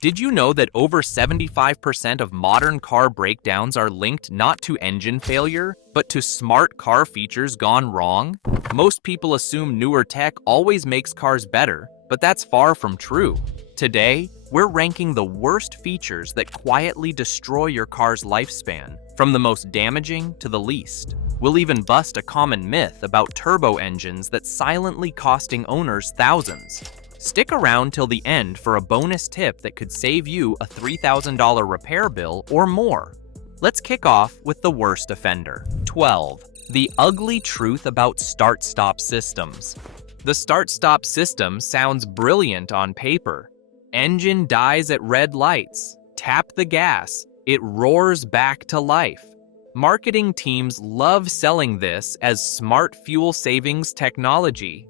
Did you know that over 75% of modern car breakdowns are linked not to engine failure, but to smart car features gone wrong? Most people assume newer tech always makes cars better, but that's far from true. Today, we're ranking the worst features that quietly destroy your car's lifespan, from the most damaging to the least. We'll even bust a common myth about turbo engines that's silently costing owners thousands. Stick around till the end for a bonus tip that could save you a $3,000 repair bill or more. Let's kick off with the worst offender. 12. The ugly truth about start-stop systems. The start-stop system sounds brilliant on paper. Engine dies at red lights. Tap the gas. It roars back to life. Marketing teams love selling this as smart fuel savings technology.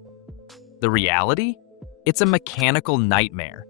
The reality? It's a mechanical nightmare.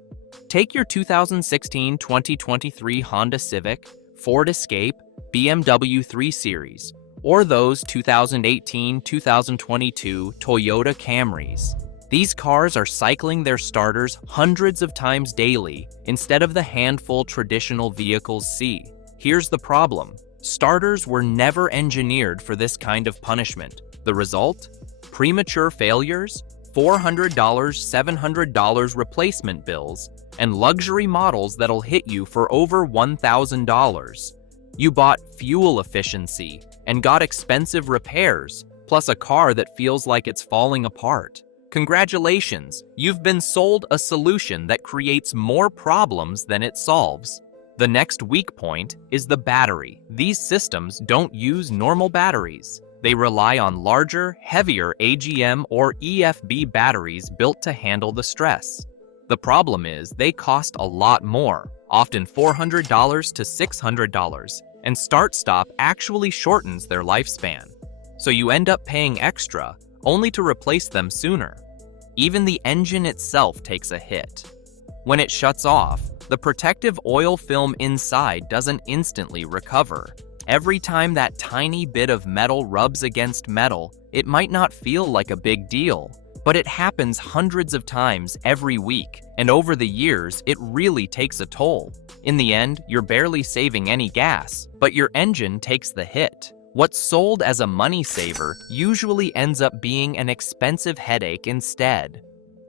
Take your 2016-2023 Honda Civic, Ford Escape, BMW 3 Series, or those 2018-2022 Toyota Camrys. These cars are cycling their starters hundreds of times daily instead of the handful traditional vehicles see. Here's the problem. Starters were never engineered for this kind of punishment. The result? Premature failures, $400, $700 replacement bills, and luxury models that'll hit you for over $1,000. You bought fuel efficiency and got expensive repairs, plus a car that feels like it's falling apart. Congratulations, you've been sold a solution that creates more problems than it solves. The next weak point is the battery. These systems don't use normal batteries. They rely on larger, heavier AGM or EFB batteries built to handle the stress. The problem is they cost a lot more, often $400 to $600, and start-stop actually shortens their lifespan. So you end up paying extra, only to replace them sooner. Even the engine itself takes a hit. When it shuts off, the protective oil film inside doesn't instantly recover. Every time that tiny bit of metal rubs against metal, it might not feel like a big deal, but it happens hundreds of times every week, and over the years, it really takes a toll. In the end, you're barely saving any gas, but your engine takes the hit. What's sold as a money saver usually ends up being an expensive headache instead.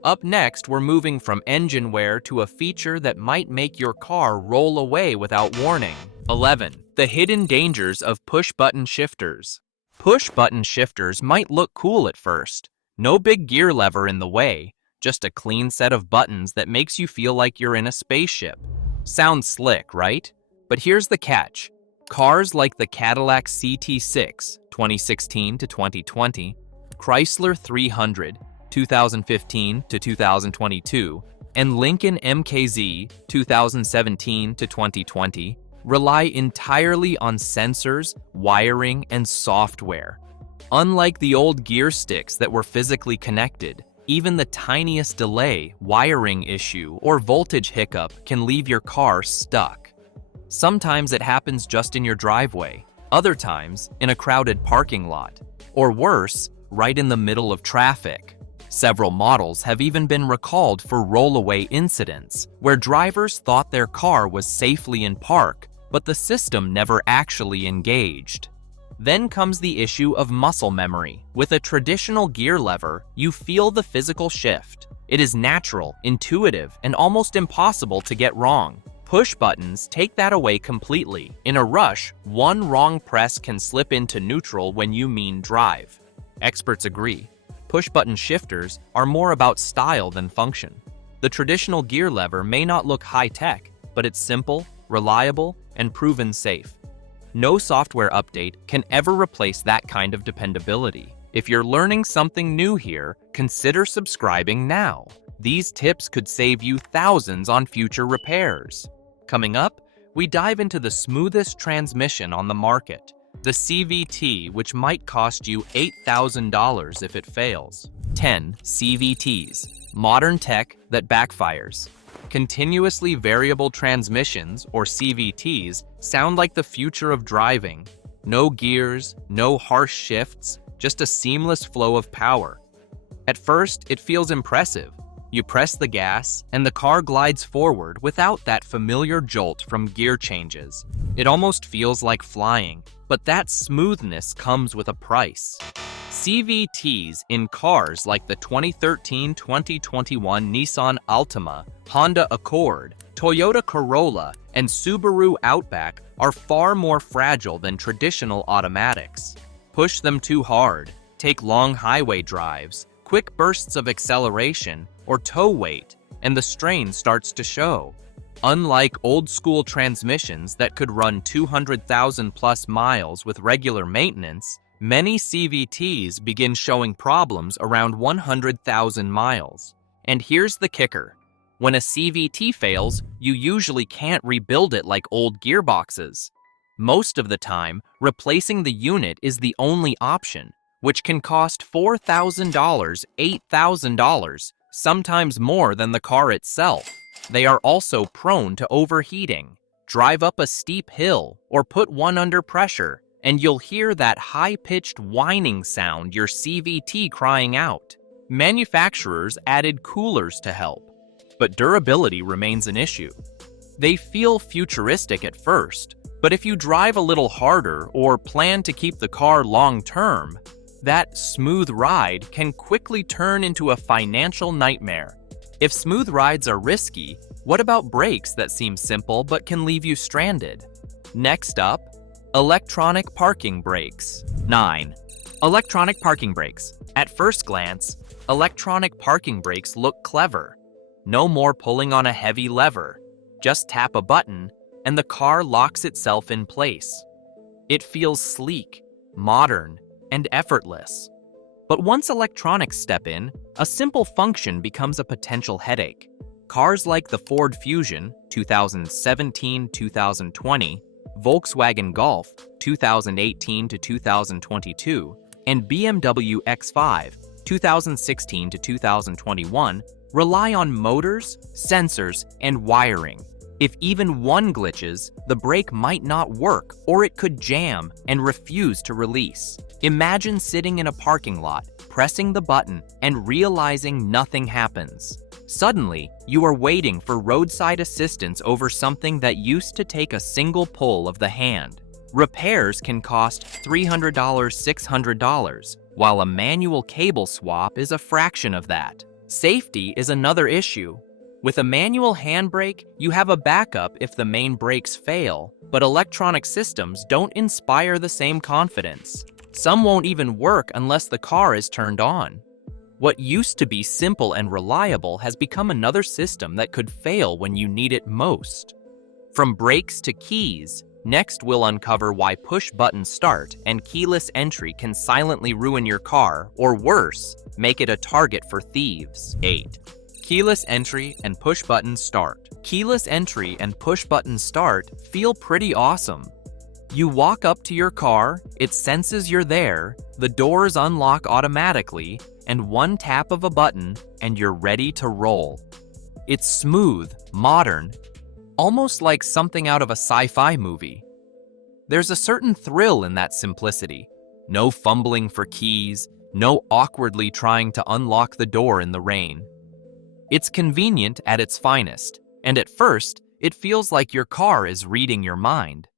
Up next, we're moving from engine wear to a feature that might make your car roll away without warning. 11. The hidden dangers of push-button shifters. Push-button shifters might look cool at first. No big gear lever in the way, just a clean set of buttons that makes you feel like you're in a spaceship. Sounds slick, right? But here's the catch. Cars like the Cadillac CT6, 2016 to 2020, Chrysler 300, 2015 to 2022, and Lincoln MKZ, 2017 to 2020, rely entirely on sensors, wiring, and software. Unlike the old gear sticks that were physically connected, even the tiniest delay, wiring issue, or voltage hiccup can leave your car stuck. Sometimes it happens just in your driveway, other times in a crowded parking lot, or worse, right in the middle of traffic. Several models have even been recalled for rollaway incidents, where drivers thought their car was safely in park, but the system never actually engaged. Then comes the issue of muscle memory. With a traditional gear lever, you feel the physical shift. It is natural, intuitive, and almost impossible to get wrong. Push buttons take that away completely. In a rush, one wrong press can slip into neutral when you mean drive. Experts agree. Push-button shifters are more about style than function. The traditional gear lever may not look high-tech, but it's simple, reliable, and proven safe. No software update can ever replace that kind of dependability. If you're learning something new here, consider subscribing now. These tips could save you thousands on future repairs. Coming up, we dive into the smoothest transmission on the market, the CVT, which might cost you $8,000 if it fails. 10. CVTs, modern tech that backfires. Continuously variable transmissions, or CVTs, sound like the future of driving. No gears, no harsh shifts, just a seamless flow of power. At first, it feels impressive. You press the gas, and the car glides forward without that familiar jolt from gear changes. It almost feels like flying, but that smoothness comes with a price. CVTs in cars like the 2013-2021 Nissan Altima, Honda Accord, Toyota Corolla, and Subaru Outback are far more fragile than traditional automatics. Push them too hard, take long highway drives, quick bursts of acceleration, or toe weight, and the strain starts to show. Unlike old-school transmissions that could run 200,000 plus miles with regular maintenance, many CVTs begin showing problems around 100,000 miles. And here's the kicker. When a CVT fails, you usually can't rebuild it like old gearboxes. Most of the time, replacing the unit is the only option, which can cost $4,000, $8,000, sometimes more than the car itself. They are also prone to overheating. Drive up a steep hill or put one under pressure, and you'll hear that high-pitched whining sound, your CVT crying out. Manufacturers added coolers to help, but durability remains an issue. They feel futuristic at first, but if you drive a little harder or plan to keep the car long-term, that smooth ride can quickly turn into a financial nightmare. If smooth rides are risky, what about brakes that seem simple but can leave you stranded? Next up, electronic parking brakes. 9. Electronic parking brakes. At first glance, electronic parking brakes look clever. No more pulling on a heavy lever. Just tap a button, and the car locks itself in place. It feels sleek, modern, and effortless. But once electronics step in, a simple function becomes a potential headache. Cars like the Ford Fusion, 2017-2020, Volkswagen Golf, 2018 to 2022, and BMW X5, 2016 to 2021, rely on motors, sensors, and wiring. If even one glitches, the brake might not work, or it could jam and refuse to release. Imagine sitting in a parking lot, pressing the button, and realizing nothing happens. Suddenly, you are waiting for roadside assistance over something that used to take a single pull of the hand. Repairs can cost $300, $600, while a manual cable swap is a fraction of that. Safety is another issue. With a manual handbrake, you have a backup if the main brakes fail, but electronic systems don't inspire the same confidence. Some won't even work unless the car is turned on. What used to be simple and reliable has become another system that could fail when you need it most. From brakes to keys, next we'll uncover why push-button start and keyless entry can silently ruin your car, or worse, make it a target for thieves. 8. Keyless entry and push-button start. Keyless entry and push-button start feel pretty awesome. You walk up to your car, it senses you're there, the doors unlock automatically, and one tap of a button, and you're ready to roll. It's smooth, modern, almost like something out of a sci-fi movie. There's a certain thrill in that simplicity. No fumbling for keys, no awkwardly trying to unlock the door in the rain. It's convenient at its finest, and at first, it feels like your car is reading your mind.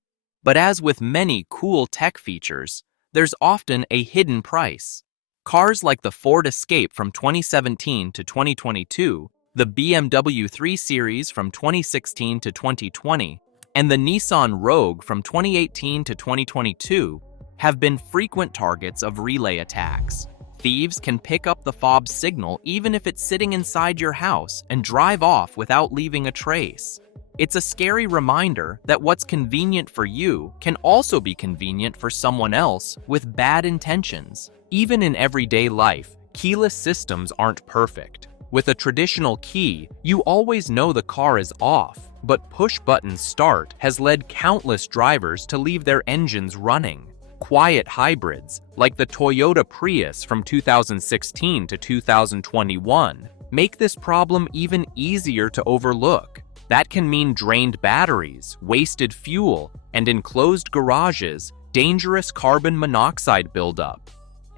But as with many cool tech features, there's often a hidden price. Cars like the Ford Escape from 2017 to 2022, the BMW 3 Series from 2016 to 2020, and the Nissan Rogue from 2018 to 2022 have been frequent targets of relay attacks. Thieves can pick up the fob signal even if it's sitting inside your house and drive off without leaving a trace. It's a scary reminder that what's convenient for you can also be convenient for someone else with bad intentions. Even in everyday life, keyless systems aren't perfect. With a traditional key, you always know the car is off, but push-button start has led countless drivers to leave their engines running. Quiet hybrids, like the Toyota Prius from 2016 to 2021, make this problem even easier to overlook. That can mean drained batteries, wasted fuel, and in closed garages, dangerous carbon monoxide buildup.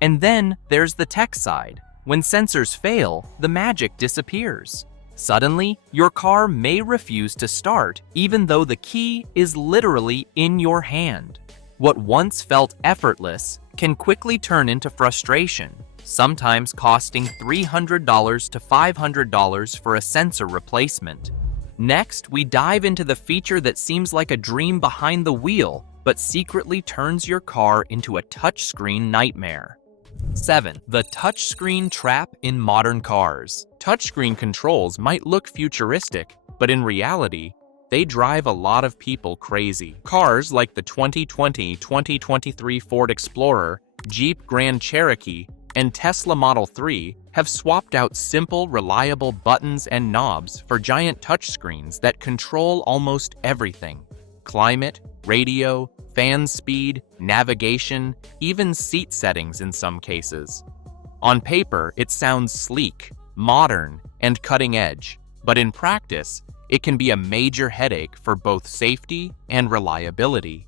And then there's the tech side. When sensors fail, the magic disappears. Suddenly, your car may refuse to start even though the key is literally in your hand. What once felt effortless can quickly turn into frustration, sometimes costing $300 to $500 for a sensor replacement. Next, we dive into the feature that seems like a dream behind the wheel, but secretly turns your car into a touchscreen nightmare. 7. The touchscreen trap in modern cars. Touchscreen controls might look futuristic, but in reality, they drive a lot of people crazy. Cars like the 2020-2023 Ford Explorer, Jeep Grand Cherokee, and Tesla Model 3 have swapped out simple, reliable buttons and knobs for giant touchscreens that control almost everything. Climate, radio, fan speed, navigation, even seat settings in some cases. On paper, it sounds sleek, modern, and cutting edge, but in practice, it can be a major headache for both safety and reliability.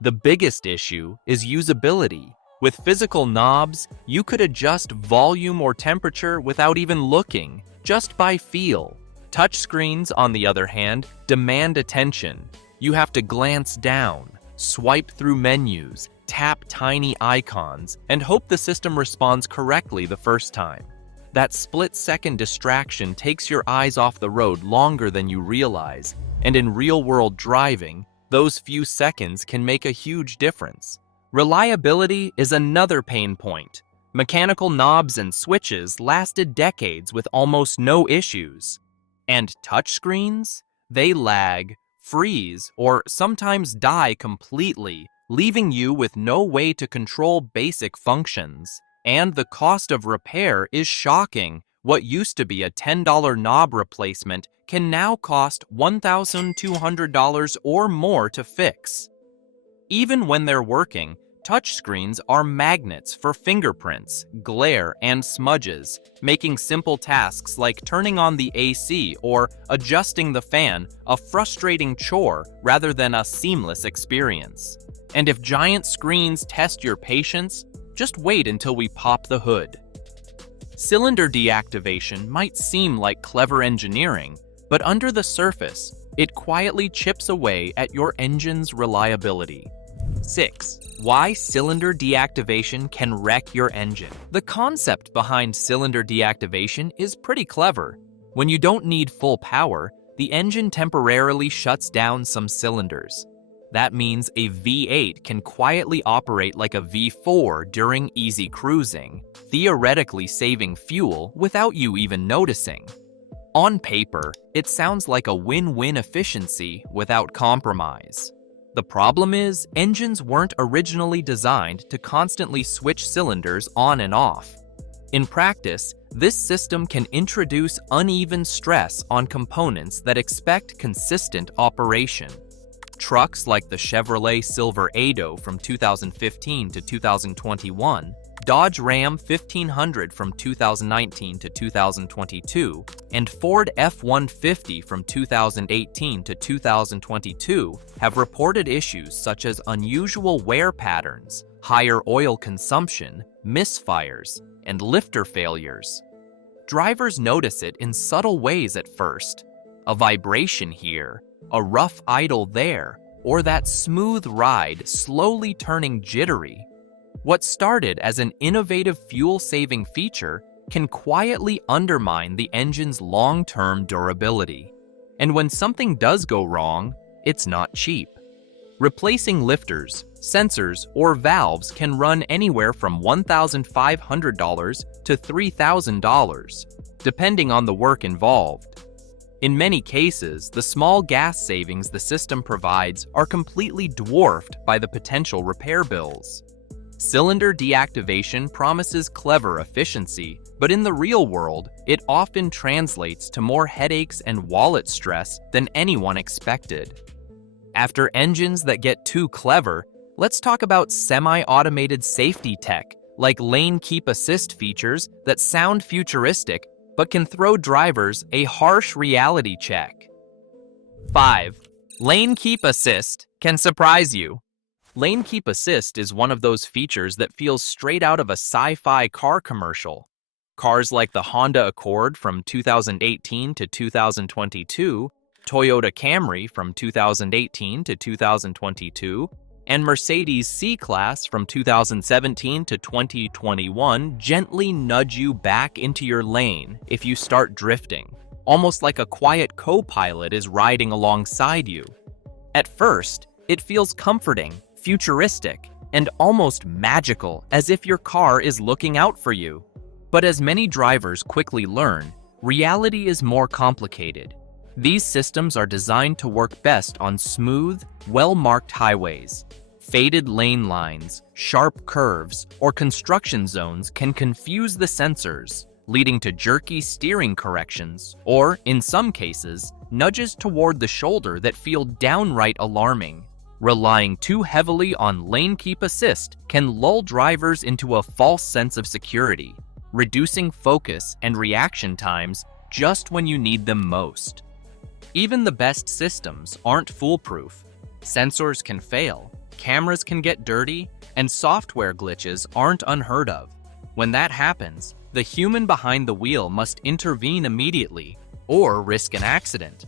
The biggest issue is usability. With physical knobs, you could adjust volume or temperature without even looking, just by feel. Touchscreens, on the other hand, demand attention. You have to glance down, swipe through menus, tap tiny icons, and hope the system responds correctly the first time. That split-second distraction takes your eyes off the road longer than you realize, and in real-world driving, those few seconds can make a huge difference. Reliability is another pain point. Mechanical knobs and switches lasted decades with almost no issues. And touchscreens? They lag, freeze, or sometimes die completely, leaving you with no way to control basic functions. And the cost of repair is shocking. What used to be a $10 knob replacement can now cost $1,200 or more to fix. Even when they're working, touchscreens are magnets for fingerprints, glare, and smudges, making simple tasks like turning on the AC or adjusting the fan a frustrating chore rather than a seamless experience. And if giant screens test your patience, just wait until we pop the hood. Cylinder deactivation might seem like clever engineering, but under the surface, it quietly chips away at your engine's reliability. 6. Why cylinder deactivation can wreck your engine. The concept behind cylinder deactivation is pretty clever. When you don't need full power, the engine temporarily shuts down some cylinders. That means a V8 can quietly operate like a V4 during easy cruising, theoretically saving fuel without you even noticing. On paper, it sounds like a win-win efficiency without compromise. The problem is, engines weren't originally designed to constantly switch cylinders on and off. In practice, this system can introduce uneven stress on components that expect consistent operation. Trucks like the Chevrolet Silverado from 2015 to 2021, Dodge Ram 1500 from 2019 to 2022, and Ford F-150 from 2018 to 2022 have reported issues such as unusual wear patterns, higher oil consumption, misfires, and lifter failures. Drivers notice it in subtle ways at first. A vibration here, a rough idle there, or that smooth ride slowly turning jittery. What started as an innovative fuel-saving feature can quietly undermine the engine's long-term durability. And when something does go wrong, it's not cheap. Replacing lifters, sensors, or valves can run anywhere from $1,500 to $3,000, depending on the work involved. In many cases, the small gas savings the system provides are completely dwarfed by the potential repair bills. Cylinder deactivation promises clever efficiency, but in the real world, it often translates to more headaches and wallet stress than anyone expected. After engines that get too clever, let's talk about semi-automated safety tech, like lane keep assist features that sound futuristic but can throw drivers a harsh reality check. 5. Lane keep assist can surprise you. Lane keep assist is one of those features that feels straight out of a sci-fi car commercial. Cars like the Honda Accord from 2018 to 2022, Toyota Camry from 2018 to 2022, and Mercedes C-Class from 2017 to 2021 gently nudge you back into your lane if you start drifting, almost like a quiet co-pilot is riding alongside you. At first, it feels comforting, futuristic, and almost magical, as if your car is looking out for you. But as many drivers quickly learn, reality is more complicated. These systems are designed to work best on smooth, well-marked highways. Faded lane lines, sharp curves, or construction zones can confuse the sensors, leading to jerky steering corrections, or, in some cases, nudges toward the shoulder that feel downright alarming. Relying too heavily on lane keep assist can lull drivers into a false sense of security, reducing focus and reaction times just when you need them most. Even the best systems aren't foolproof. Sensors can fail, cameras can get dirty, and software glitches aren't unheard of. When that happens, the human behind the wheel must intervene immediately or risk an accident.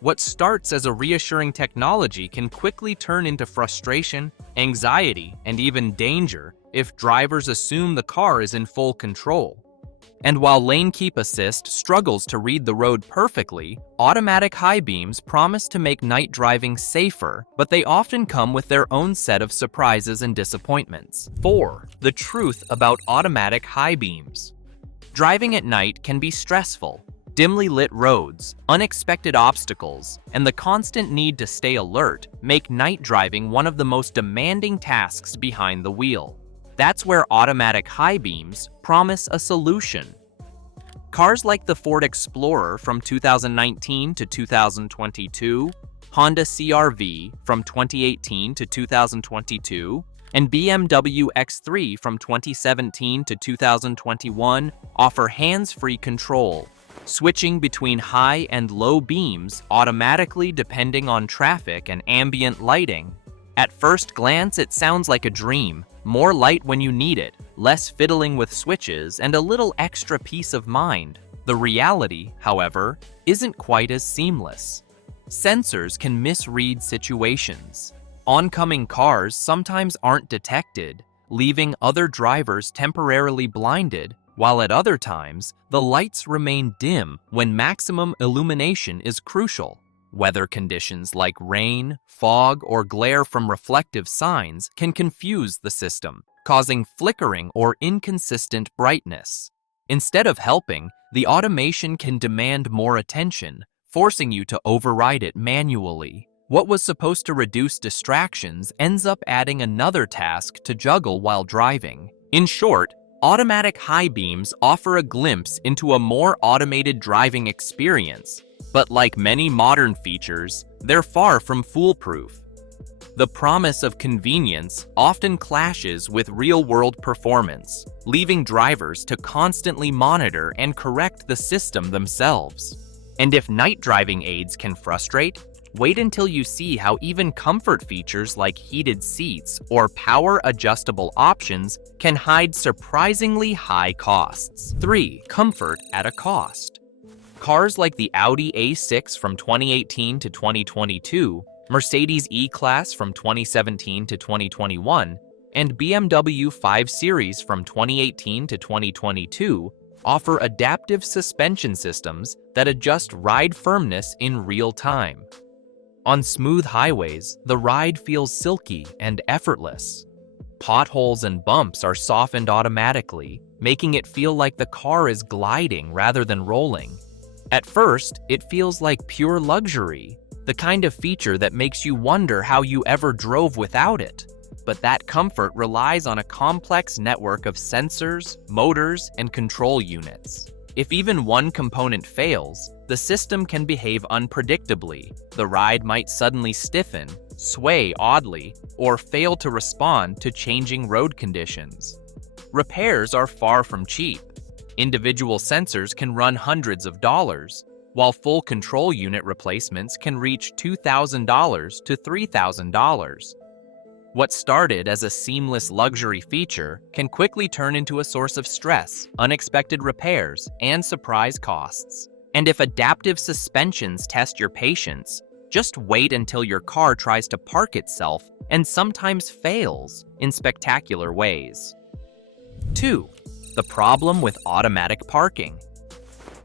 What starts as a reassuring technology can quickly turn into frustration, anxiety, and even danger if drivers assume the car is in full control. And while lane keep assist struggles to read the road perfectly, automatic high beams promise to make night driving safer, but they often come with their own set of surprises and disappointments. 4. The truth about automatic high beams. Driving at night can be stressful. Dimly lit roads, unexpected obstacles, and the constant need to stay alert make night driving one of the most demanding tasks behind the wheel. That's where automatic high beams promise a solution. Cars like the Ford Explorer from 2019 to 2022, Honda CR-V from 2018 to 2022, and BMW X3 from 2017 to 2021 offer hands-free control, switching between high and low beams automatically depending on traffic and ambient lighting. At first glance, it sounds like a dream. More light when you need it, less fiddling with switches, and a little extra peace of mind. The reality, however, isn't quite as seamless. Sensors can misread situations. Oncoming cars sometimes aren't detected, leaving other drivers temporarily blinded, while at other times, the lights remain dim when maximum illumination is crucial. Weather conditions like rain, fog, or glare from reflective signs can confuse the system, causing flickering or inconsistent brightness. Instead of helping, the automation can demand more attention, forcing you to override it manually. What was supposed to reduce distractions ends up adding another task to juggle while driving. In short, automatic high beams offer a glimpse into a more automated driving experience, but like many modern features, they're far from foolproof. The promise of convenience often clashes with real-world performance, leaving drivers to constantly monitor and correct the system themselves. And if night driving aids can frustrate, wait until you see how even comfort features like heated seats or power-adjustable options can hide surprisingly high costs. 3. Comfort at a cost. Cars like the Audi A6 from 2018 to 2022, Mercedes E-Class from 2017 to 2021, and BMW 5 Series from 2018 to 2022 offer adaptive suspension systems that adjust ride firmness in real time. On smooth highways, the ride feels silky and effortless. Potholes and bumps are softened automatically, making it feel like the car is gliding rather than rolling. At first, it feels like pure luxury, the kind of feature that makes you wonder how you ever drove without it. But that comfort relies on a complex network of sensors, motors, and control units. If even one component fails, the system can behave unpredictably. The ride might suddenly stiffen, sway oddly, or fail to respond to changing road conditions. Repairs are far from cheap. Individual sensors can run hundreds of dollars, while full control unit replacements can reach $2,000 to $3,000. What started as a seamless luxury feature can quickly turn into a source of stress, unexpected repairs, and surprise costs. And if adaptive suspensions test your patience, just wait until your car tries to park itself and sometimes fails in spectacular ways. 2. The problem with automatic parking.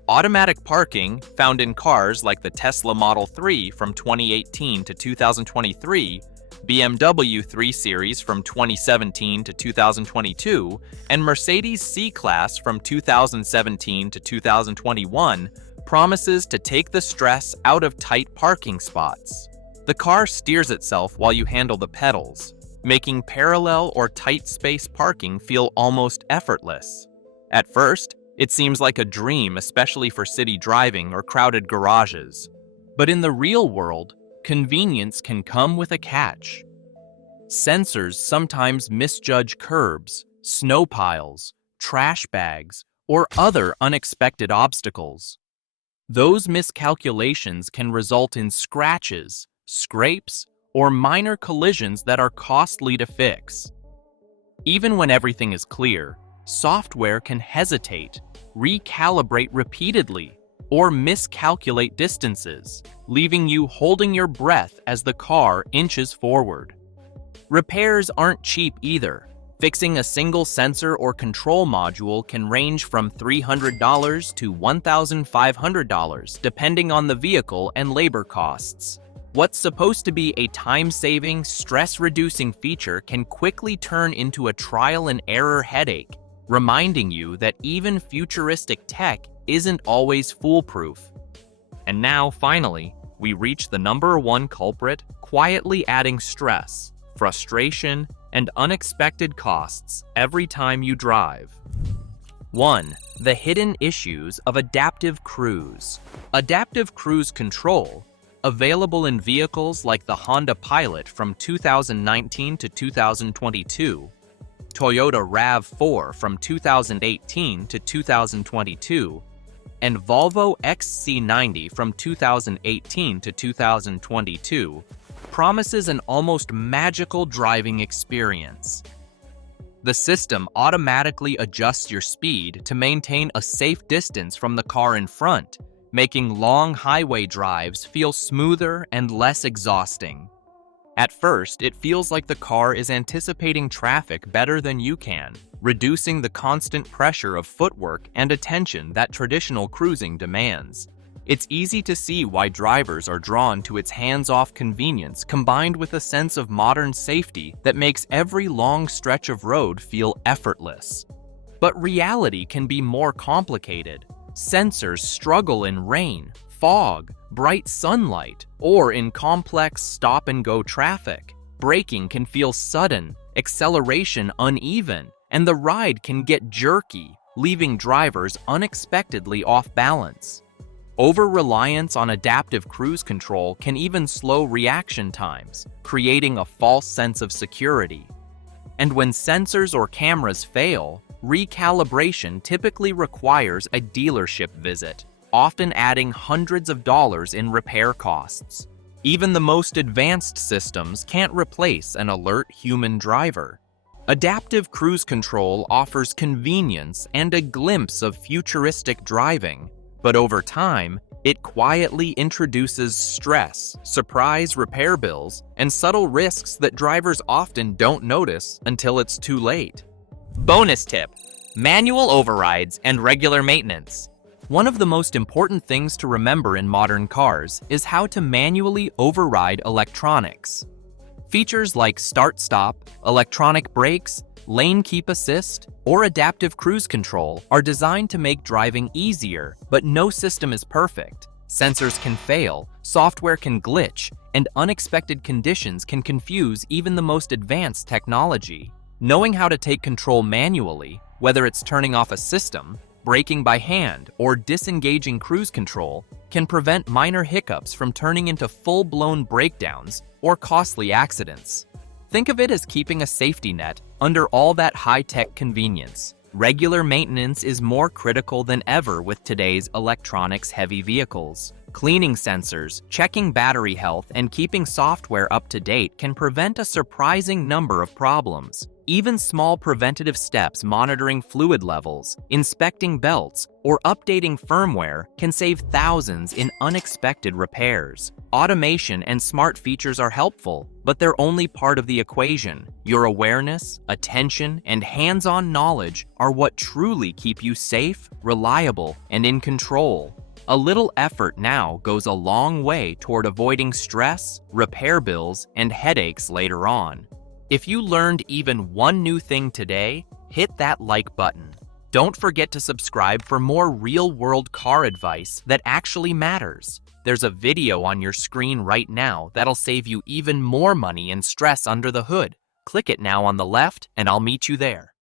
Automatic parking, found in cars like the Tesla Model 3 from 2018 to 2023, BMW 3 Series from 2017 to 2022, and Mercedes C-Class from 2017 to 2021, promises to take the stress out of tight parking spots. The car steers itself while you handle the pedals, making parallel or tight space parking feel almost effortless. At first, it seems like a dream, especially for city driving or crowded garages. But in the real world, convenience can come with a catch. Sensors sometimes misjudge curbs, snow piles, trash bags, or other unexpected obstacles. Those miscalculations can result in scratches, scrapes, or minor collisions that are costly to fix. Even when everything is clear, software can hesitate, recalibrate repeatedly, or miscalculate distances, leaving you holding your breath as the car inches forward. Repairs aren't cheap either. Fixing a single sensor or control module can range from $300 to $1,500, depending on the vehicle and labor costs. What's supposed to be a time-saving, stress-reducing feature can quickly turn into a trial-and-error headache, reminding you that even futuristic tech isn't always foolproof. And now, finally, we reach the number one culprit, quietly adding stress, frustration, and unexpected costs every time you drive. 1. The hidden issues of adaptive cruise. Adaptive cruise control, available in vehicles like the Honda Pilot from 2019 to 2022, Toyota RAV4 from 2018 to 2022, and Volvo XC90 from 2018 to 2022, promises an almost magical driving experience. The system automatically adjusts your speed to maintain a safe distance from the car in front, making long highway drives feel smoother and less exhausting. At first, it feels like the car is anticipating traffic better than you can, reducing the constant pressure of footwork and attention that traditional cruising demands. It's easy to see why drivers are drawn to its hands-off convenience combined with a sense of modern safety that makes every long stretch of road feel effortless. But reality can be more complicated. Sensors struggle in rain, fog, bright sunlight, or in complex stop-and-go traffic. Braking can feel sudden, acceleration uneven, and the ride can get jerky, leaving drivers unexpectedly off balance. Over-reliance on adaptive cruise control can even slow reaction times, creating a false sense of security. And when sensors or cameras fail, recalibration typically requires a dealership visit, often adding hundreds of dollars in repair costs. Even the most advanced systems can't replace an alert human driver. Adaptive cruise control offers convenience and a glimpse of futuristic driving, but over time, it quietly introduces stress, surprise repair bills, and subtle risks that drivers often don't notice until it's too late. Bonus tip: manual overrides and regular maintenance. One of the most important things to remember in modern cars is how to manually override electronics. Features like start-stop, electronic brakes, lane keep assist, or adaptive cruise control are designed to make driving easier, but no system is perfect. Sensors can fail, software can glitch, and unexpected conditions can confuse even the most advanced technology. Knowing how to take control manually, whether it's turning off a system, braking by hand, or disengaging cruise control, can prevent minor hiccups from turning into full-blown breakdowns or costly accidents. Think of it as keeping a safety net under all that high-tech convenience. Regular maintenance is more critical than ever with today's electronics-heavy vehicles. Cleaning sensors, checking battery health, and keeping software up to date can prevent a surprising number of problems. Even small preventative steps monitoring fluid levels, inspecting belts, or updating firmware can save thousands in unexpected repairs. Automation and smart features are helpful, but they're only part of the equation. Your awareness, attention, and hands-on knowledge are what truly keep you safe, reliable, and in control. A little effort now goes a long way toward avoiding stress, repair bills, and headaches later on. If you learned even one new thing today, hit that like button. Don't forget to subscribe for more real-world car advice that actually matters. There's a video on your screen right now that'll save you even more money and stress under the hood. Click it now on the left, and I'll meet you there.